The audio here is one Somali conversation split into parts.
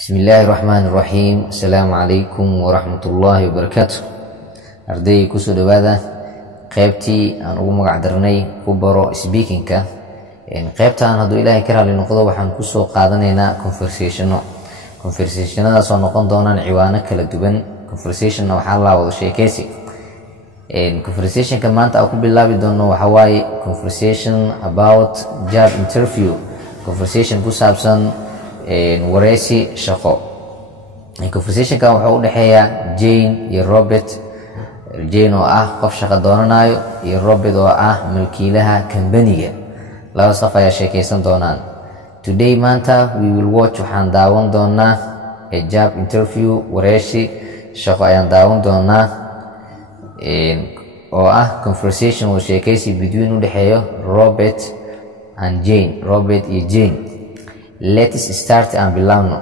Bismillahirrahmanirrahim. Assalamualaikum warahmatullahi wabarakatuh. Arday ku soo dhawaada qaybtii aan ugu magac darnay ku baro speaking-ka. Qaybtan hadduu Ilaahay ka raali noqdo waxaan ku soo qaadanaynaa conversationadaas oo noqon doonaan ciwaano kala duwan. Conversationna waxaa la wada sheekaysi. Conversationka maanta aan ku bilaabi doono waxa waaye conversation about job interview. Conversation ku saabsan wareysi shaqo. Conversationka wuxuu u dhaxeeyaa Jane iyo Robert. Jane oo ah qof shaqo doonanayo iyo Robert oo ah milkiilaha company-ga. Labadaas qof ayaa sheekaysan doonaan. Today maanta we will watch waxaan daawan doonaa a job interview, wareysi shaqo ayaan daawan doonaa oo ah conversation oo sheekaysi between u dhaxeeyo Robert and Jane. Robert iyo Jane. Let's start and bilaabno.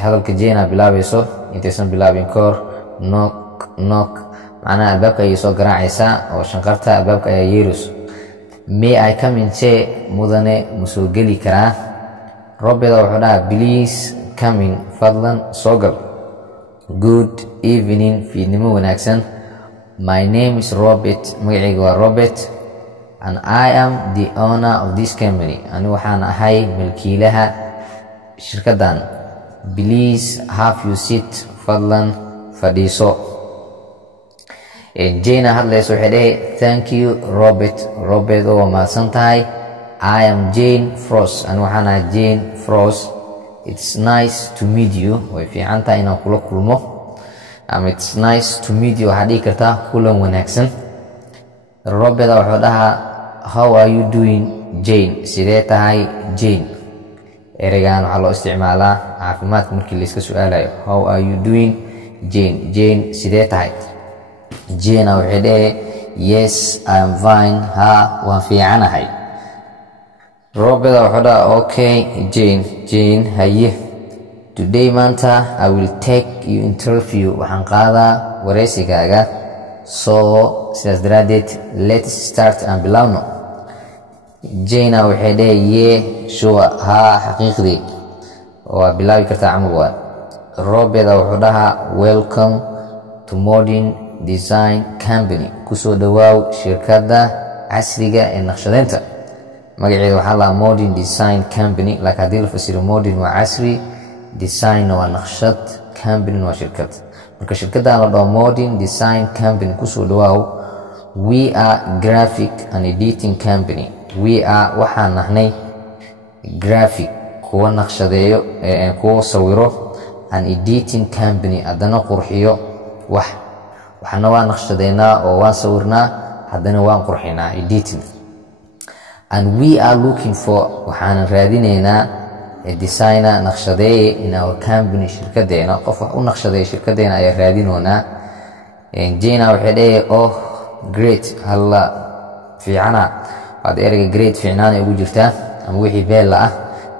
Hadalka Jane bilaabayso intaysan bilaabin kahor knock macnaha albaabka ayay soo garaacaysaa oo shanqarta albaabka ayaa yeerayso. May I come in? Mudane musoo geli karaa. Robert wuxuu dhahaa please come in, fadlan soo gal. Good evening, fiidnimo wanaagsan. My name is Robert, magacayga waa Robert, and I am the owner of this company. Ani waxaan ahay milkiilaha shirkaddan. Please have you sit, fadlan fadhiiso. Jane hadlayso waxay dhahay thank you Robert. Robert oo mahadsan tahay. I am Jane Frost, ani waxaan ahay Jane Frost. It's nice to meet you. Way fiican tahay inaan kula kulmo. It's nice to meet you waxaa dhihi kartaa kulan wanaagsan. Robert wuxuu dhahaa how are you doing Jane? Sidee tahay Jane? Ereygan waxaa loo isticmaalaa caafimaadka markii la iska su'aalayo. How are you doing Jane? Jane sidee tahay? Jane waxay dhahay yes I am fine. Ha waan fiicanahay. Robert wuxuu dhahaa okay Jane haye. Today maanta I will take you interview. Waxaan qaadaa wareysigaaga. So sidaas daraadeed let's start and bilaabno. Jane waxay dhahay yeah sure ha xaqiiqdii waa bilaabi kartaa camal waa. Robert wuxuu dhahaa welcome to Modern Design Company. kusoo dhawaaw shirkadda casriga ee naqshadeynta. magaceeda waxaa la Modern Design Company. like haddii la fasiro modern waa casri, design waa naqshad, company waa shirkad. marka shirkaddan la dhaho Modern Design Company kusoo dhawaaw. We are graphic and editing company. We are waxaan nahnay graphic kuwa naqshadeeyo kuwa sawiro, and editing company haddana qurxiyo waxna waan naqshadeynaa oo waan sawirnaa haddana waan qurxinaa editing. And we are looking for waxaan raadinaynaa a designer naqshadeeye in our company shirkadeena. qof wax u naqshadeeya shirkadeena ayaa raadinoonaa. Jane waxay dhahay oh great halla fiicana. waad ereyga great fiicnaan ugu jirtaa ama wixii beela ah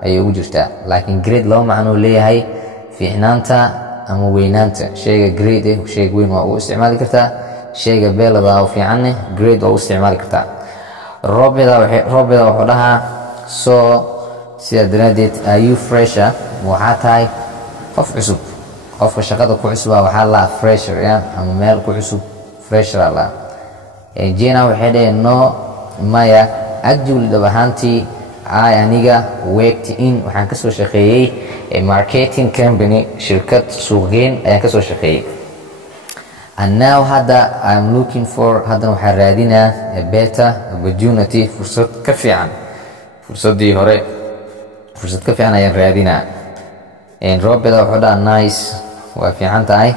ayay ugu jirtaa. laakiin great laba macno leeyahay, fiicnaanta ama weynaanta. shayga great shayga weyn waa u isticmaali kartaa, shayga beelada oo fiicanne great waa u isticmaali kartaa. Robert wuxuu dhahaa so sidaa daraadeed are you fresher? waxaa tahay qof cusub. qofka shaqada ku cusubaa waxaa la fresher ama meel ku cusub fresher la. Jane waxay dhahay no maya actually dhab ahaantii aniga worked in waxaan kasoo shaqeeyey a marketing company, shirkad suuqgeyn ayaan kasoo shaqeeyey. And now hadda I'm looking for haddana waxaan raadinaa a better opportunity, fursad ka fiican. fursaddii hore fursad ka fiican ayaan raadinaa. Robert wuxuu dhahaa nice waa fiican tahay.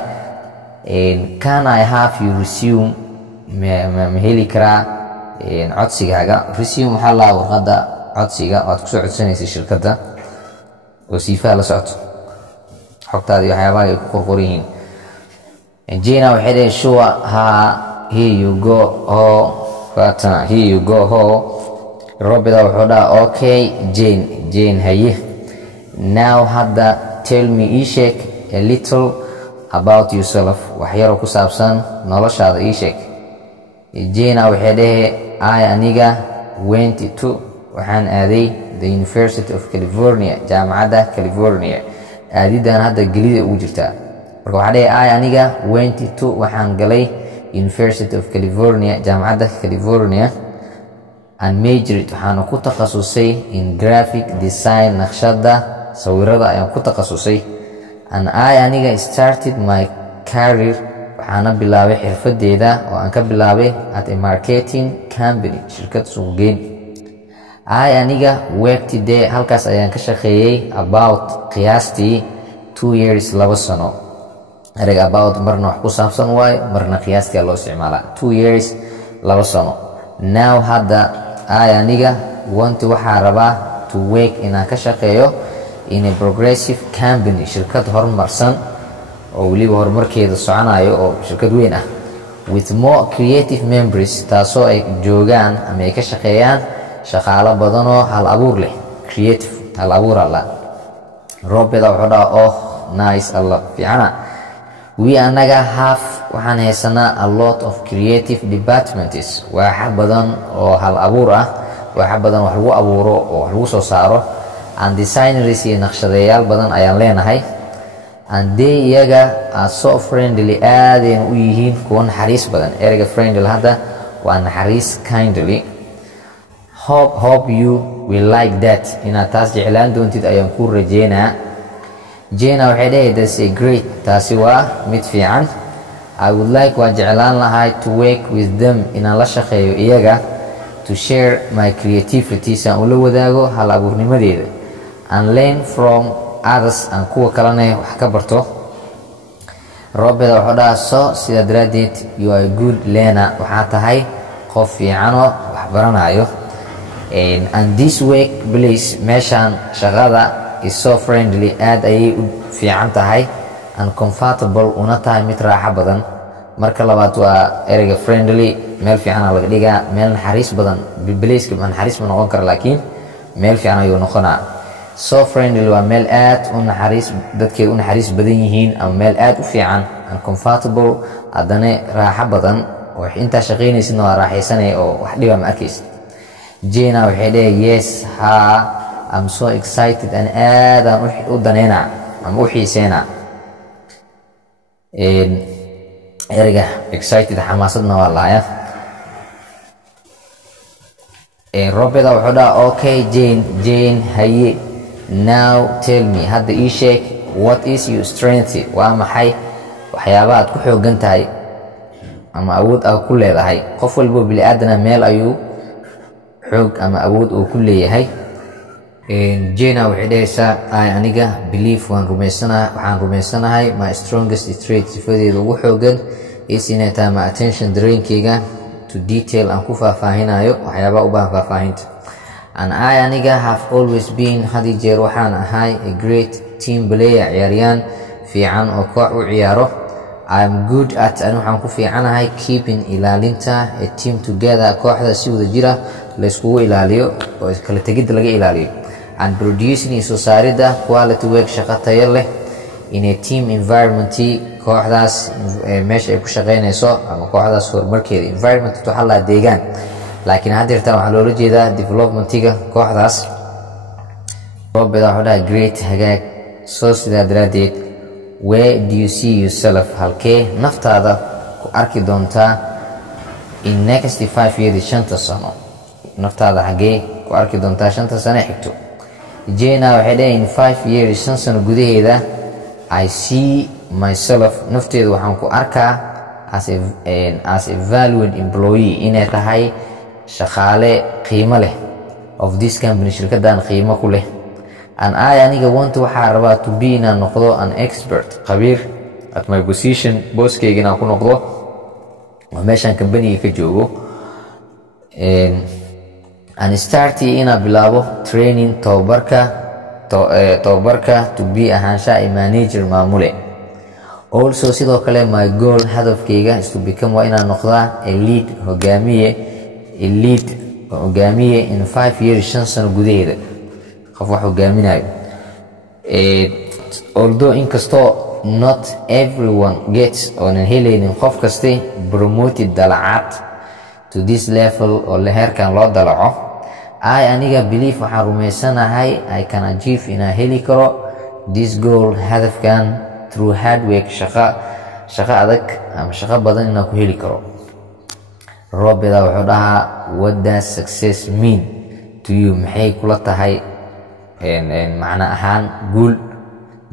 Can I have your resume? ma heli karaa codsigaaga? resume waxaa la warqadda codsiga waad kusoo codsanaysa shirkadda oo siifaha la socoto xogtaada iyo waxyaabaha ay ku qorqoran yihiin. Jane waxay dhahay sure ha here you go fatana here you go Robert wuxuu dhahaa okay Jane haye. Now hadda tell me ii sheeg a little about yourself. wax yaroo ku saabsan noloshaada ii sheeg. Jane waxay dhahay aniga went to waxaan aaday the University of California, jaamacadda California. aadidan hadda gelida ugu jirtaa. Marka waxaa dhahay I aniga went to waxaan galay University of California, jaamacadda California, and majored waxaan ku takhasusay in graphic design, naqshada sawirada ayaan ku takhasusay. And I aniga started my career waxaana bilaabay xirfadeeda oo aan ka bilaabay at a marketing company, shirkad suuqgeyn. I aniga worked there halkaas ayaan ka shaqeeyay about qiyaastii 2 years 2 sano. ereyga about marna wax ku saabsan waaye marna qiyaastii loo isticmaalaa 2 years 2 sano. Now hadda I aniga want waxaa rabaa to work inaan ka shaqeeyo in a progressive company, shirkad horumarsan oo weliba horumarkeeda soconayo oo shirkad weyn ah, with more creative members, taasoo ay joogaan ama ay ka shaqeeyaan shaqaalo badan oo hal abuur leh. Creative hal abuur alla Robeda wuxuu dhahaa oh nice alla fiicana. We anaga have waxaan haysanaa a lot of creative departments, waaxa badan oo hal abuur ah, waaxa badan wax lagu abuuro oo wax lagu soo saaro, and designers iyo naqshadeeyaal badan ayaan leenahay. And they iyaga are so friendly, aadeen u yihiin kuwa naxariis badan. ereyga friendly hadda waa naxariis, kindly. Hope you will like that, inaad taas jeclaan doontid ayaan ku rajeynaa. Jena waxay dhahay that's a great, taasi waa mid fiican. I would like waan jeclaan lahay to work with them, inaan la shaqeeyo iyaga, to share my creativity, saan ula wadaago hal abuurnimadeeda, and learn from others, aan kuwa kalena wax ka barto. Robeda wuxuu dhahaa so sida daraadeed you are a good learner, waxaa tahay qof fiicanoo wax baranayo. And this work place, meeshaan shaqada is so friendly, aad ayay u fiican tahay, and comfortable, una tahay mid raaxo badan. Marka labaad waa ereyga friendly, meel fiican laga dhigaa, meel naxariis badan. Place ma naxariis ma noqon kara, laakiin meel fiican ayuu noqonaa. So friendly waa meel aad u naxariis, dadkeedu u naxariis badan yihiin, ama meel aad u fiican. And comfortable haddana raaxo badan, oo intaa shaqaynaysidna waa raaxaysanaya oo wax dhiba ma arkaysid. Jena waxay dhahay yes ha I'm so excited, and aadaan u daneynaa ama u xiiseynaa. ereyga excited xamaasadna waa laaya. Robeda wuxuu dhahaa okay Jane haye, now tell me, hadda ii sheeg, what is your strength, waa maxay waxyaaba aad ku xoogan tahay ama awood aad ku leedahay. qof walbo bini aadana meel ayuu xoog ama awood uu ku leeyahay. Jena waxay dhahaysaa I aniga believe waxaan rumaysanahay my strongest trait, sifadeeda ugu xoogan is inay tahay my attention, dareenkeyga to detail, aan ku faahfaahinayo waxyaaba u baahan faahfaahinta. And I aniga have always been, had jeer waxaan ahay a great team player, ciyaaryaan fiican oo koox u ciyaaro. I am good at, ani waxaan ku fiicanahay keeping, ilaalinta a team together, kooxda si wada jira la iskugu ilaaliyo oo kala tegidda laga ilaaliyo. And producing, soo saaridda quality work, shaqo tayo leh in a team environment, kooxdaas meesha ay ku shaqaynayso ama kooxdaas horumarkeeda. Environment waxaa la deegaan, laakiin hadda jirtaan waxaa loola jeedaa developmentiga kooxdaas. Robeda wuxuu dhahay great hagaag, soo sidaa daraadeed where do you see yourself, halkee naftaada ku arki doontaa in next 5 years, 5 sano, naftaada hagee ku arki doontaa 5 sano xigto. Jena waxay dhahay in 5 years, 5 sano gudaheeda, I see myself, nafteedu waxaan ku arkaa as a valued employee, inay tahay shaqaale qiimo leh of this company, shirkadan qiimo ku leh. And I aniga want waxaa rabaa to be, inaan noqdo an expert, khabiir at my position, booskeyga inaan ku noqdo oo meeshaan companiga ka joogo. And start inaan bilaabo training, tababarka to be ahaansha a manager, maamule. Also sidoo kale my goal, hadafkeyga is to become, waa inaan noqdaa a lead, hogaamiye in 5 years, 5 sano gudaheeda, qof wax hogaaminayo. Although inkastoo not everyone gets, oonan helaynin qof kaste promoted dalacaad to this level oo heerkan loo dalaco. I aniga believe waxaan rumaysanahay I can achieve, inaan heli karo this goal hadafkan through hard work shaqo adag ama shaqo badan inaan ku heli karo. Robert wuxuu dhahaa what does success mean to you? Maxay kula tahay macna ahaan guul?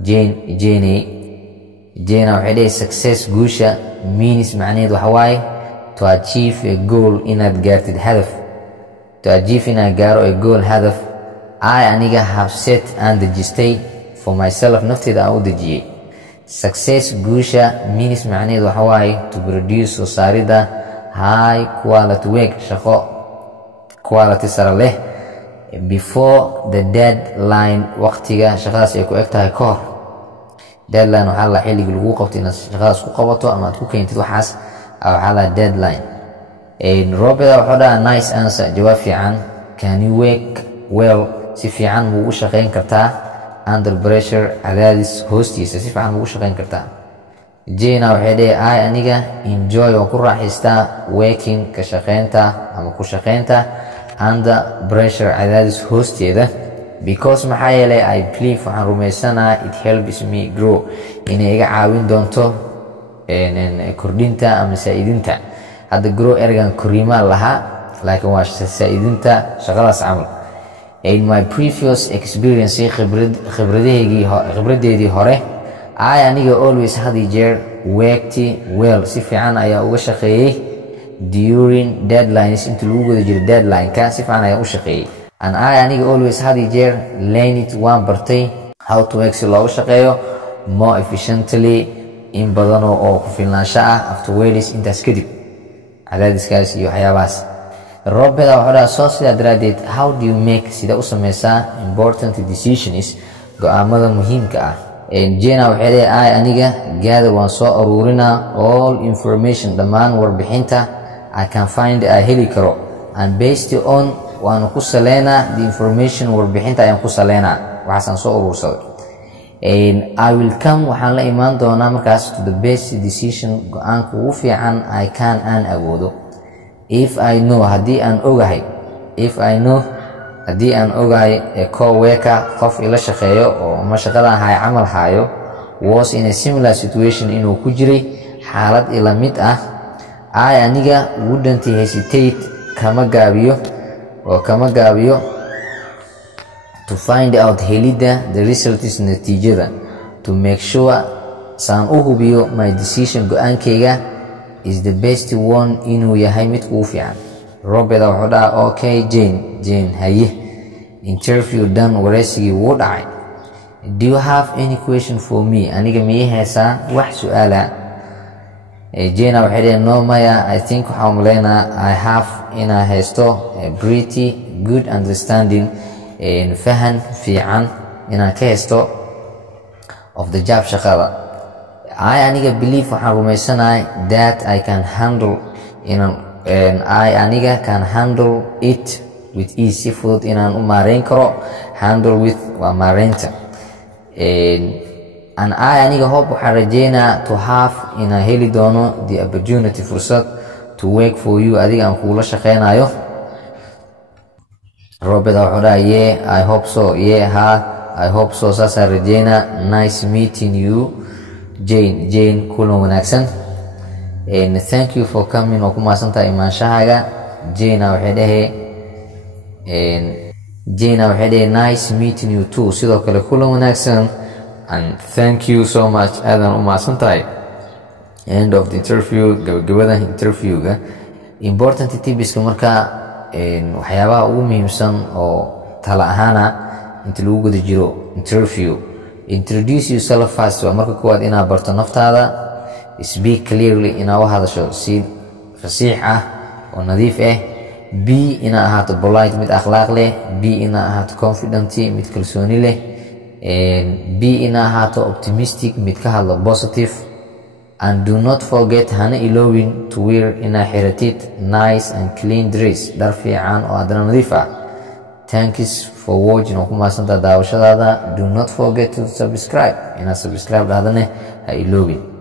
Jane waxay dhahay success guusha means macnaheedu waxa waaye to achieve a goal inaad gaartid hadaf. To achieve inaad gaaro a goal hadaf. aniga have set and dejistay for myself nafteyda aan u dejiyey. Success guusha means macnaheedu waxa waaye to produce soo saarida high quality work shaqo quality sare leh before the deadline waqtiga shaqadaas ay ku eg tahay ka hor. Deadline waxaa la xilliga lagu qabto inaad shaqadaas ku qabato ama aad ku keentid waxaas waxaa la deadline. Robert wuxuu dhahaa nice answer, jawaab fiican. Can you work well? Si fiican buu u shaqayn kartaa under pressure, cadaadis hoostiisa si fiican buu u shaqayn kartaa. Jane waxay dhahay aniga enjoy oo ku raaxaystaa working ka shaqaynta ama ku shaqaynta under pressure, cadaadis hoosteeda. Because maxaa yeelay I believe waxaan rumaysanahay it helps me grow, inay iga caawin doonto kordhinta ama saa'idinta. Hadda grow ergan koriima lahaa laakiin waa saa'idinta shaqadaas camal. In my previous experience khibradeedii hore aniga always had jeer worked well, si fiican ayaa uga shaqeeyay during deadlines, inta lagu guda jiro deadline-ka si fiican ayaa u shaqeeyay. And aniga always had jeer learned waan bartay how to work si looga shaqeeyo more efficiently, in badan oo ku filnaansho ah afterwards intaas kadib cadaadiskaas iyo waxyaabahaas. Robert wuxuu dhahaa soo sidaa daraadeed how do you make sida u sameysaa important decisions go'aamada muhiimka ah. Jane waxay leedahay aniga gather waan soo aruurinaa all information dhammaan warbixinta I can find heli karo and based on waan ku saleynaa the information warbixinta ayaan ku saleynaa waxaan soo aruursaday. I will come waxaan la imaan doonaa markaas to the best decision go'aanka ugu fiican I can aan awoodo. If I know haddii aan ogahay co-worker qof ila shaqeeyo oo ma shaqada hay camal hayo was in a similar situation inuu ku jiray xaalad ila mid ah aniga wouldn't hesitate kama gaabiyo to find out helida the results natiijada to make sure saan u hubiyo my decision go'aankayga is the best one inuu yahay mid ugu fiican. Robert wuxuu dhahaa okay Jane haye interview done wareysigii wuu dhacay. Do you have any question for me? Aniga miyay haysaa wax su'aala? Jane waxay dhahay no maya, I think waxaan umaleynaa I have inaa haysto a pretty good understanding fahan fiican inaan ka haysto of the job shaqada. aniga believe waxaan rumaysanahay that I can handle aniga can handle it with ease, si fudud inaan u maareyn karo. Handle with waa maareynta. And aniga hope waxaan rajeynaa to have inaan heli doono the opportunity fursad to work for you adiga aan kugula shaqeynayo. Robert wuxuu dhahay yeah I hope so, I hope so, saasaan rajeynaa. Nice meeting you Jane kulan wanaagsan. Thank you for coming oo ku mahadsantahay imaanshahaaga. Jane waxay dhahay nice meeting you too, sidoo kale kulan wanaagsan. And thank you so much, aadan u mahadsantahay. End of the interview, gabagabada interviewga. Important tipska marka waxyaabaha ugu muhiimsan oo tala ahaana inta lagu guda jiro interview. Introduce yourself first, waa marka koowaad inaad barto naftaada. Speak clearly, inaad u hadasho si fasiix ah oo nadiif ah. B, inaad ahaato polite, mid akhlaaq leh. B, inaad ahaato confident, mid kalsooni leh. B, inaad ahaato optimistic, mid ka hadlo positive. And do not forget hana iloowin to wear inaad xiratid nice and clean dress, dhar fiican oo haddana nadiif ah. Thanks for watching oo ku mahadsantahay daawashadaada. Do not forget to subscribe, inaad subscribe dhahdane ha iloowin.